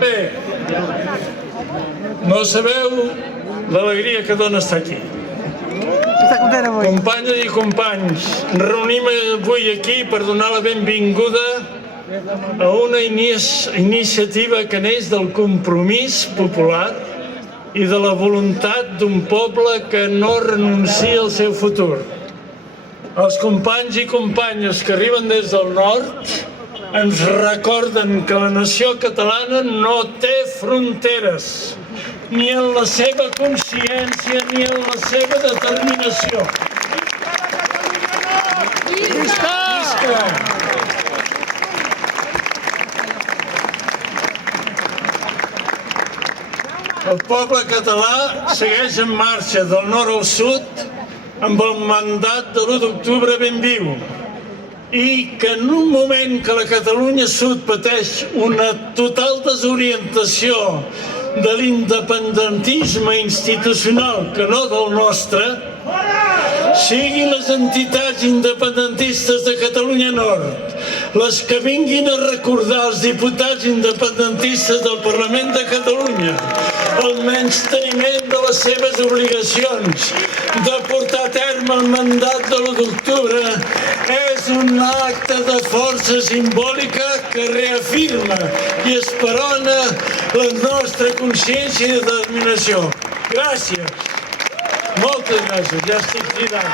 Bé, no sabeu l'alegria que dona estar aquí. Companyes i companys, reunim avui aquí per donar la benvinguda a una iniciativa que neix del compromís popular i de la voluntat d'un poble que no renuncia al seu futur. Els companys i companyes que arriben des del nord ens recorden que la nació catalana no té fronteres, ni en la seva consciència ni en la seva determinació. Visca! El poble català segueix en marxa del nord al sud amb el mandat de l'1 d'octubre ben viu i que en un moment que la Catalunya Sud pateix una total desorientació de l'independentisme institucional que no del nostre, siguin les entitats independentistes de Catalunya Nord les que vinguin a recordar als diputats independentistes del Parlament de Catalunya el menysteniment de les seves obligacions de portar a terme el mandat de l'1 d'octubre és un acte de força simbòlica que reafirma i esperona la nostra consciència i determinació. Gràcies. Moltes gràcies, ja estic cridant.